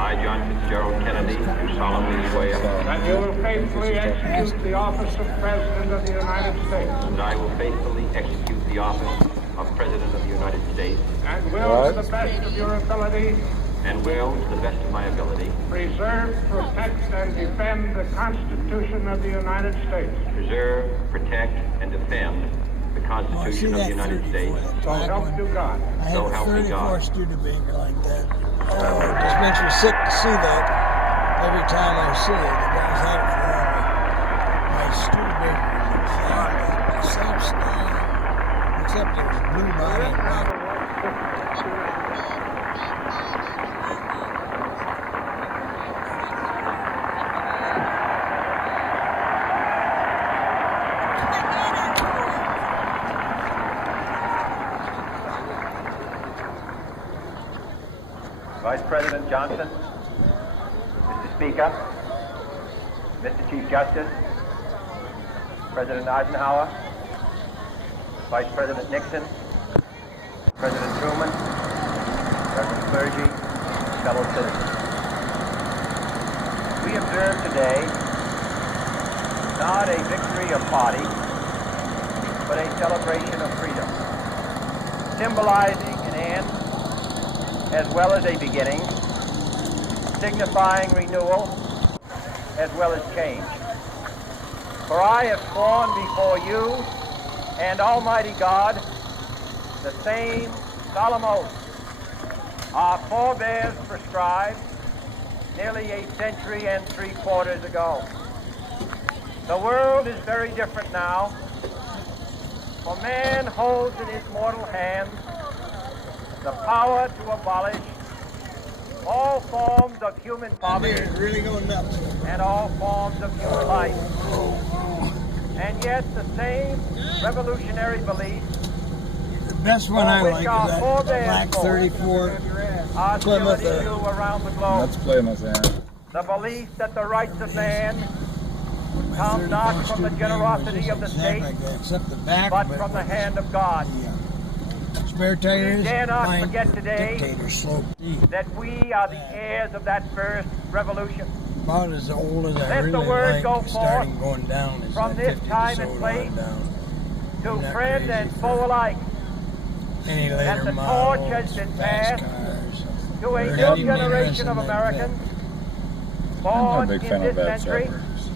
I, John Fitzgerald Kennedy, do solemnly swear that you will faithfully execute the office of President of the United States. And I will faithfully execute the office of President of the United States. And will, to the best of your ability, And will, to the best of my ability, preserve, protect, and defend the Constitution of the United States. preserve, protect, and defend the Constitution of the United States. So help you God. I had So a help me 34 God. Studebaker like that. Oh, it just makes me sick to see that every time I see it. The guys had it for me. My Studebaker was exactly the same style, except it was blue body and black. Vice President Johnson, Mr. Speaker, Mr. Chief Justice, President Eisenhower, Vice President Nixon, President Truman, President Clergy, fellow citizens. We observe today not a victory of party, but a celebration of freedom, symbolizing an end as well as a beginning, signifying renewal as well as change. For I have sworn before you and Almighty God the same solemn oath our forebears prescribed nearly a century and 3/4 ago. The world is very different now, for man holds in his mortal hands the power to abolish all forms of human poverty Really going nuts. and all forms of human life. And yet the same revolutionary belief The best one I which like our is that forebears black fought 34 are still Plymouth. at issue around the globe. Let's play, my friend. The belief that the rights of man My come not 34 from the Studebaker generosity was of the just state, exact like that, except the back but of it from the was hand of God. the spare tires. We dare not flying forget today dictator slope. That we are the heirs of that first revolution. About as old as I Let really the word like, go starting forth going down is from that this 50 time years and old place on down. To I'm not friend crazy and for foe alike, Any later that the models, torch has been fast passed cars. to a They're new heavy generation of maintenance and Americans I'm born a big in fan this of bad century, shepherds.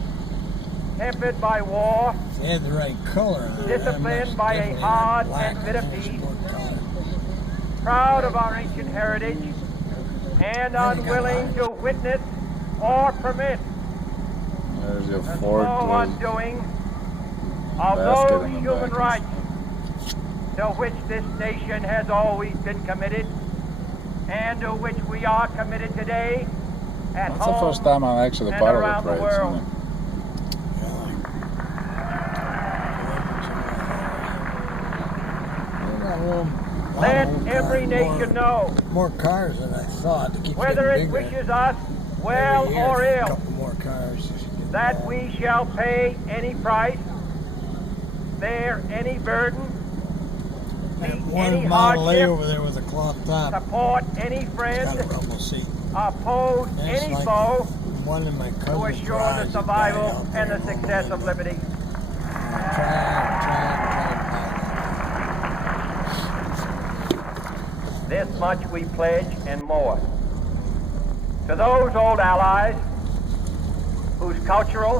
tempered by war, They had the right color on it. Disciplined I'm by a definitely hard not black, and bitter I'm just peace, going color. proud of our ancient heritage, and unwilling to witness or permit There's your the Ford slow with undoing of basket those in the human back. rights to which this nation has always been committed and to which we are committed today at That's the home first time I've actually and part of around the the parade, world. isn't it? Let every nation know, More cars than I thought. It keeps whether it getting bigger. wishes us well Every year, or a ill, couple more cars. that we shall pay any price, bear any burden, That meet one any Model A hardship, over there with a cloth top. support any Got a friend, rumble seat. oppose That's any like foe one in my to cousin's assure garage the that survival died out and there the in success of Orlando. liberty. Try. This much we pledge and more. To those old allies whose cultural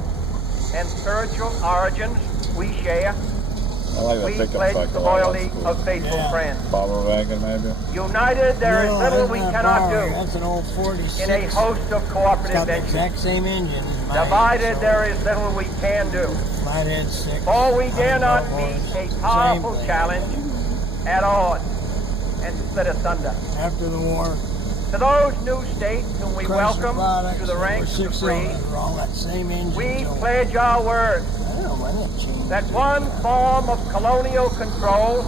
and spiritual origins we share, I like that we pickup pledge truck. the a lot. loyalty That's cool. of faithful Yeah. friends. Power wagon, maybe. United, there is No, little that's we not cannot power. do That's an old 46. in a host of It's cooperative got the ventures. exact same engine. as mine, Divided, so there is little we can do. Flathead 6. For we dare not 100 meet horse, a same powerful thing. challenge at odds and split asunder. After the war, To those new states whom we Chrysler welcome products to the were ranks of the 6 free, cylinders, were all that same engine. we so- pledge our word I don't know when it changed. that one form of colonial control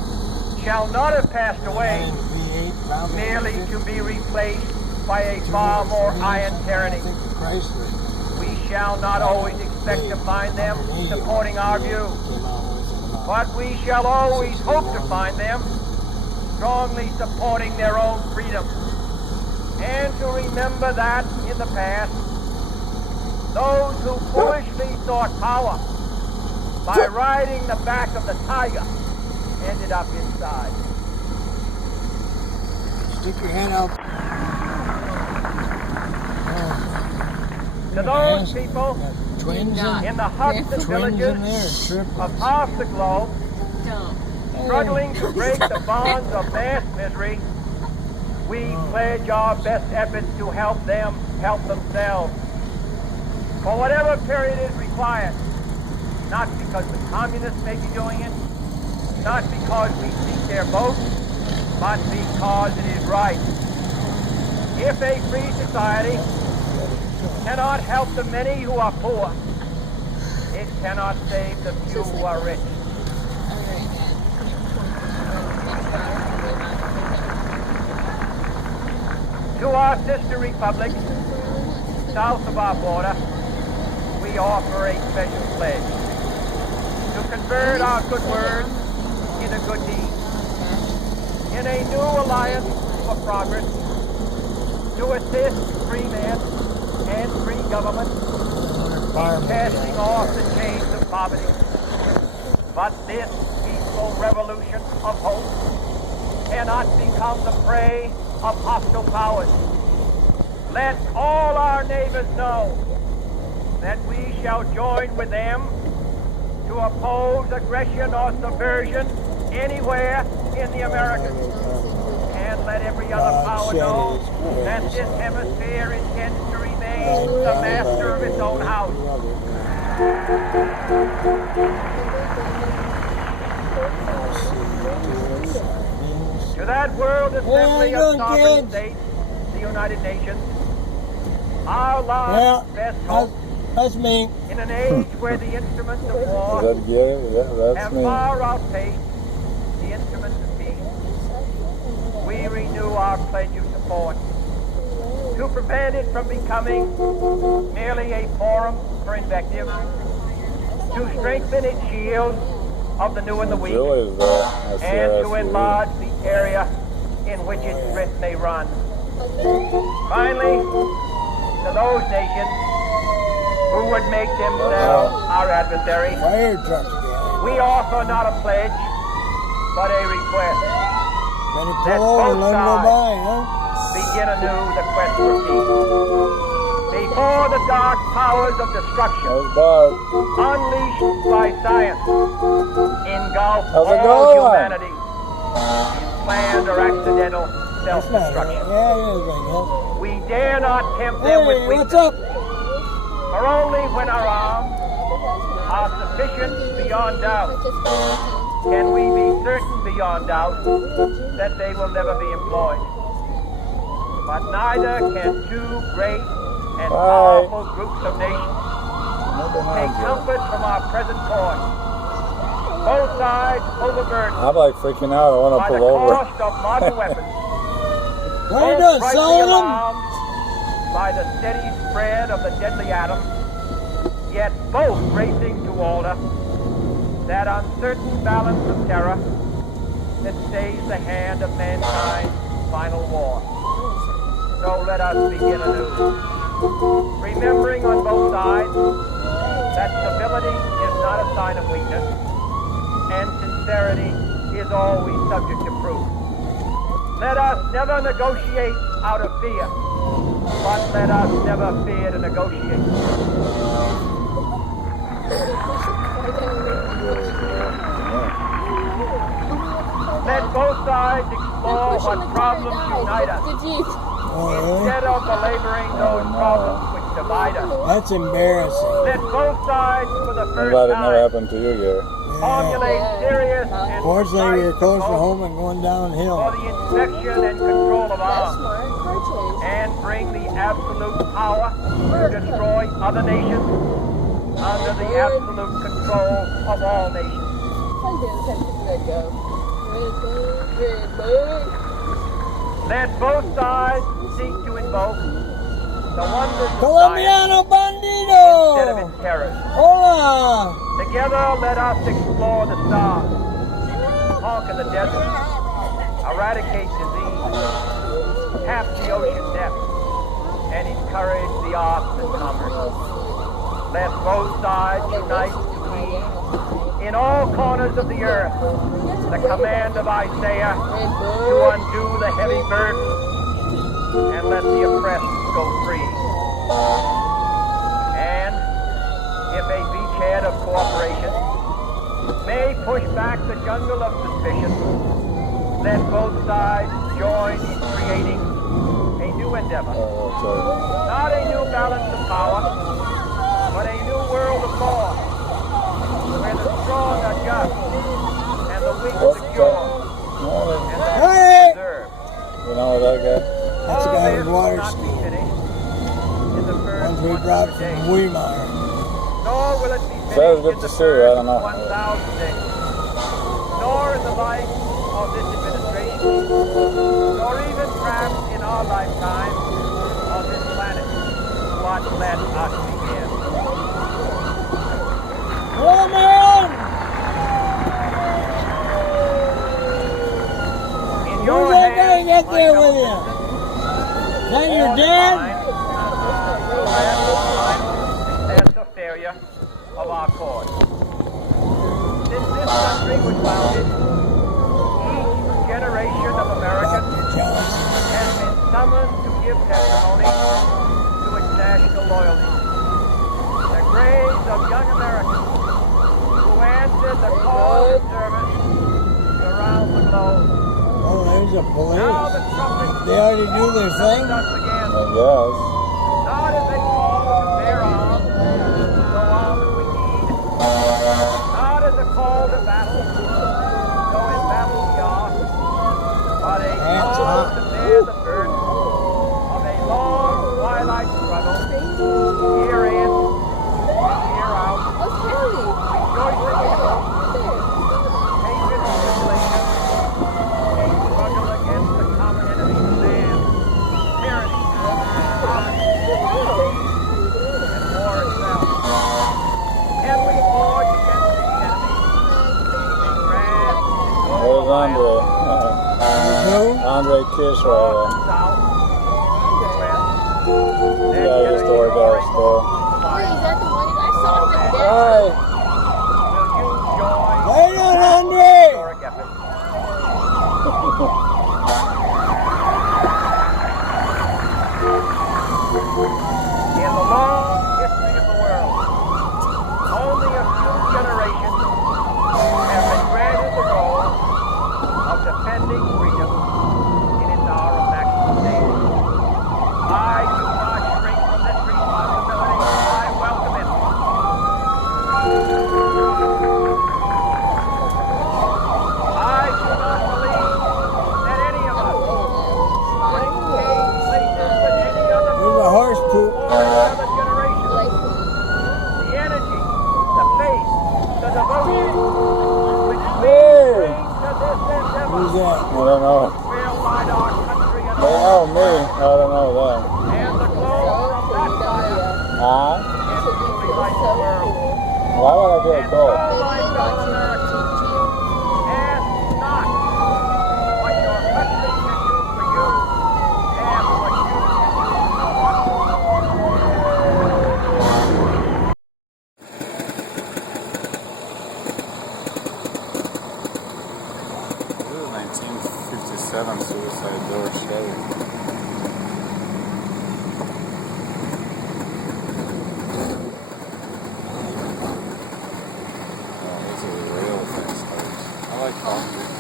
shall not have passed away V8, probably merely 50, to be replaced by a far more iron tyranny. I think the Chrysler shall not always expect to find them supporting our view, but we shall always hope to find them strongly supporting their own freedom, and to remember that in the past, those who foolishly sought power by riding the back of the tiger ended up inside. Stick your hand out. To those people Twins in the huts and villages across the globe struggling to break the bonds of mass misery, we pledge our best efforts to help them help themselves. For whatever period is required, not because the communists may be doing it, not because we seek their vote, but because it is right. If a free society cannot help the many who are poor, it cannot save the few who are rich. To our sister republics south of our border, we offer a special pledge to convert our good words into good deeds, in a new alliance for progress, to assist free men and free government in casting off the chains of poverty. But this peaceful revolution of hope cannot become the prey of hostile powers. Let all our neighbors know that we shall join with them to oppose aggression or subversion anywhere in the Americas. And let every other power know that this hemisphere intends to remain the master of its own house. To that world assembly of sovereign states, the United Nations, our last best hope, that's me. in an age where the instruments of war Is that Gary? That's have me. far outpaced the instruments of peace, we renew our pledge of support to prevent it from becoming merely a forum for invective, to strengthen its shield of the new and the weak, Julie's there. I see and her to SUV. enlarge the area in which its threat may run. Finally, to those nations who would make themselves our adversary, Fire trucks behind. we offer not a pledge, but a request. Better Let pull over both and let them go sides by, huh? begin anew the quest for peace. Before the dark powers of destruction There's Bob. unleashed by science engulf How's it all going? humanity in planned or accidental That's not right. self-destruction. Yeah, it is, I guess. We dare not tempt them with Hey, weakness, what's up? for only when our arms are sufficient beyond doubt can we be certain beyond doubt that they will never be employed. But neither can two great and powerful groups of nations take comfort from our present course. Both sides overburdened I'm like freaking out. I want by to the pull over. cost of modern weapons. What are you Both doing, brightly selling them? alarmed by the steady spread of the deadly atom, yet both racing to alter that uncertain balance of terror that stays the hand of mankind's final war. So let us begin anew, remembering on both sides that civility is not a sign of weakness, and sincerity is always subject to proof. Let us never negotiate out of fear, but let us never fear to negotiate. Let both sides explore what problems unite us, instead of belaboring those problems which divide us. That's embarrassing. Let both sides, for the I'm first glad it never time, happened to you, Gary. formulate serious and Fortunately, we were precise close to goals home and going for downhill. the inspection and control of arms, and bring the absolute power to destroy other nations under the absolute control of all nations. Let both sides seek to invoke the wonders of science Colombiano in Bandito! terrors. Hola! Together, let us explore the stars, conquer the desert, eradicate disease, tap the ocean depths, and encourage the arts and commerce. Let both sides unite to ease in all corners of the earth the command of Isaiah to undo the heavy burden and let the oppressed go free. And if a beachhead of cooperation may push back the jungle of suspicion, let both sides join in creating a new endeavor. Not a new balance of power, but a new world of law, where the strong are just, and the weak secure, and the Hey! preserved. You know that guy? That's the All guy this who's will water not be skiing. finished in the first Ones we 100 brought days, from Weimar. nor will it be So it's finished good in to the see you, I first don't know. 1,000 days, nor in the life of this administration, nor even perhaps in our lifetime on this planet. But let us begin. Hello, man! In Who's your that guy hands, you got my there fellow with you? citizens, Is that your all dad? mine, will rest the final success or failure of our cause. Since this country was founded, each generation of Americans Dr. Johnson. has been summoned to give testimony to its national loyalty. The graves of young Americans who answered the call of service around the globe. Oh, there's a Now police. the trumpets They already do their thing? us again. I guess. Not as a call to bear arms, so arms we need. Not as a call to battle, so in battle we are. But a Hands call up. to bear the burden of a long twilight struggle, year in and year out, rejoicing in hope, patient in tribulation, a struggle against the common enemy of man, tyranny, poverty, disease, and war itself. Can we forge against these enemies a grand and There's global Andre. alliance? Who? Andre Kish right North, there. south, west. Yeah, I used to work at our store. Hi. Will you join Hey, on, that Andre! historic effort? In the long history of the world, only a few generations have been granted the role of defending freedom in its hour of national danger. I do not shrink from this responsibility. I welcome it. I do not believe that any of us would exchange places with any other There's a horse poop. or another generation. The energy, the faith, the devotion which we bring to this endeavor Who's that? I don't know. will light our country and They know me. I don't know them. and the glow from that fire Huh? can truly light the world. Why would I feel And so, cold? my fellow Americans, ask not what your country can do for you, ask what you can do for This is 1957 suicide door Chevy. Oh, these are real fast cars. I like concrete.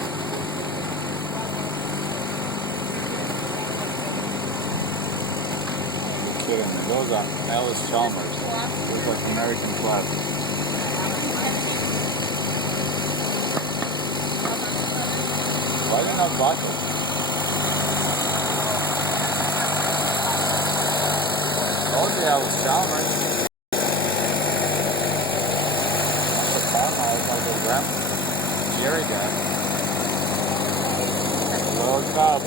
You're kidding me. Those are Alice Chalmers. Those like American flags. Why do you not vodka? Told you I was Chalmers. The farmhouse like a grandma. Jerry guy. Little cop.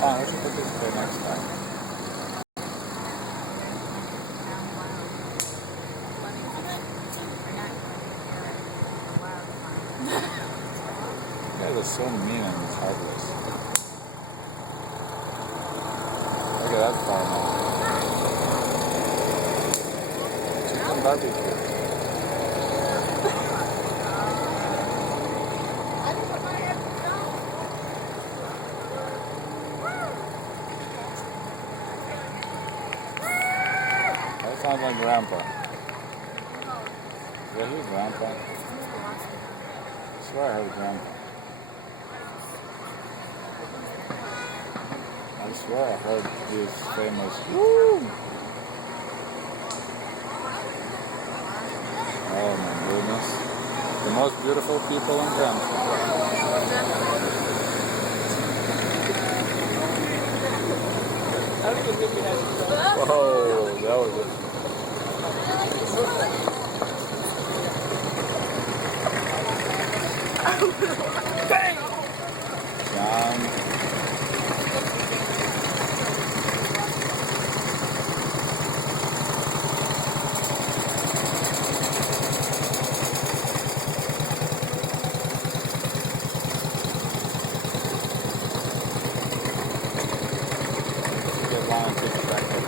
fine. We should put this there next time. You guys are so mean and heartless. Look at that farmhouse. Chicken barbecue. That sounds like Grandpa. Is that you, Grandpa? I swear I heard Grandpa. I swear I heard his famous woo! Oh my goodness. The most beautiful people in Tampa. Whoa, that was it. Bang! John. Get one and take it back there.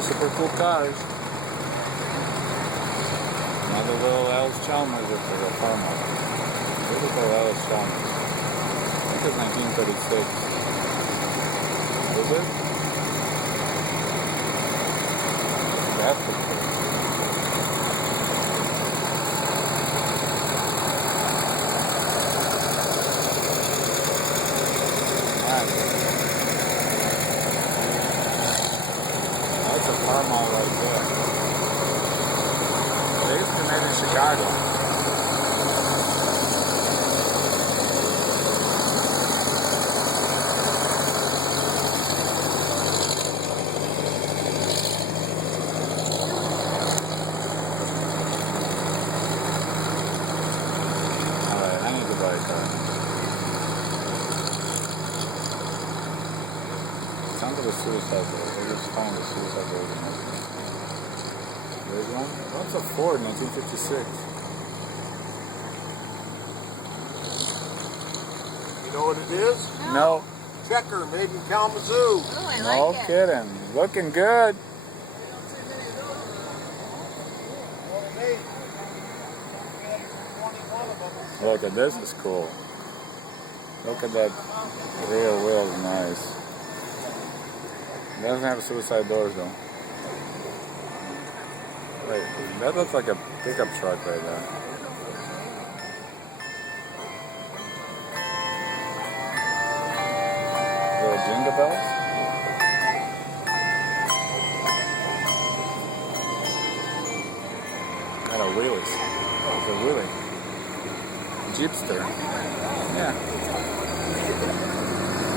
Super cool cars. Another little Alice Chalmers at the farmhouse. Typical Alice Chalmers. I think it's 1936. Is it? That's the cool. Car mall right there. They used to be made in Chicago. Alright, I need to buy a car. Sounds like a suicide door. They just found a suicide door. There's one. That's a Ford, 1956. You know what it is? No. Checker made in Kalamazoo. Oh, I No like it. kidding. Looking good. Look at this is cool. Look at that rear wheel, nice. It doesn't have suicide doors though. Wait, that looks like a pickup truck right there. Little jingle bells? Got a wheelies. It's a wheelie. Jeepster. Yeah.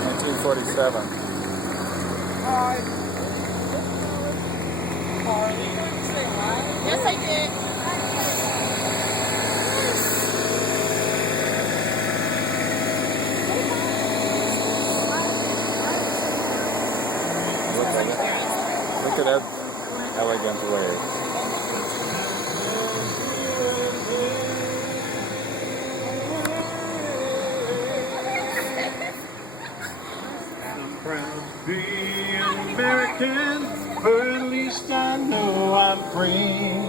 1947. Yes, I did. Look at that elegant way. I'm proud to be an American, but at least I know I'm free.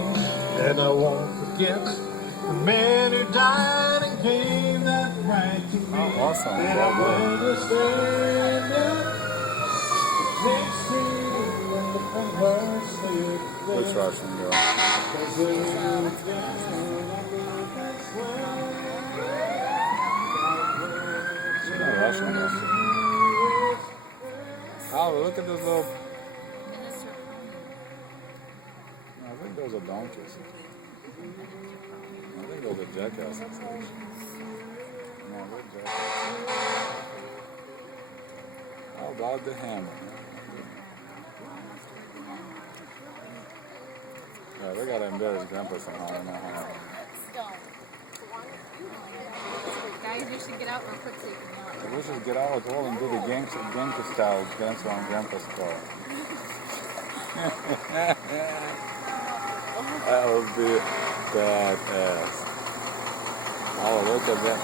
And I won't forget the man who died and gave that right to me. Oh, awesome. And I'm going to stand up next to you when the converse slip. Which Russian girl? She's not Russian girl. Oh, look at this little... I think those are donkeys. I think those are jackasses. No, they're jackasses. How about the hammer? Yeah, we gotta embarrass Grandpa somehow. I don't know how. Guys, you should get out real quick so you can watch. We should get out of the hole and do the gangster style dance around Grandpa's car. That would be badass. Oh, look at that.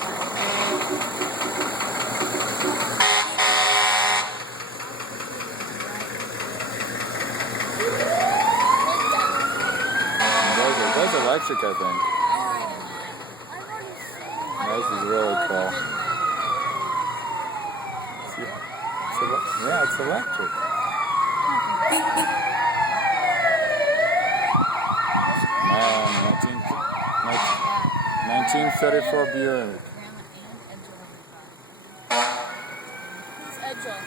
That's electric, I think. This is really cool. Yeah, it's electric. Man, 1934 Buick. Who's Edgel?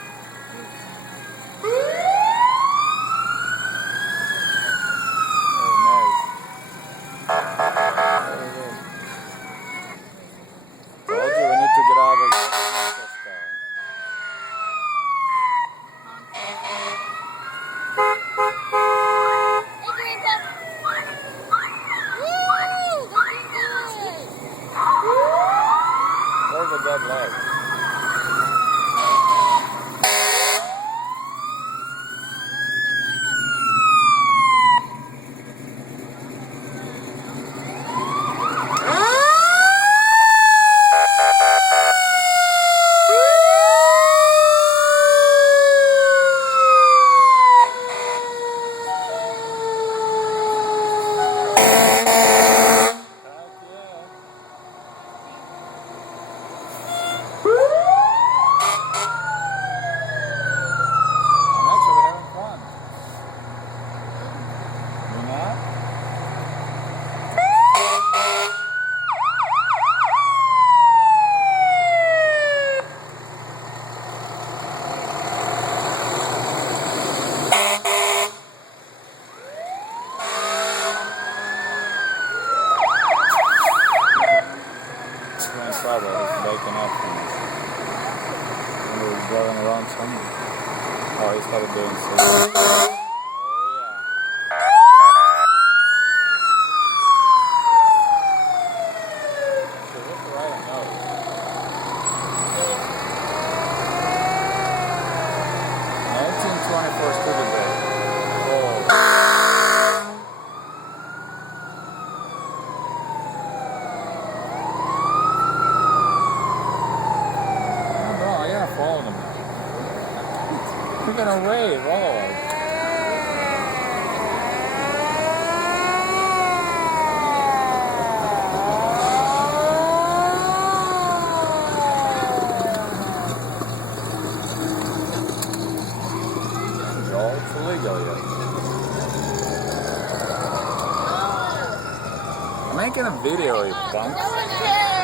We're gonna wave, all of us. It's illegal yet. making a video, you bump.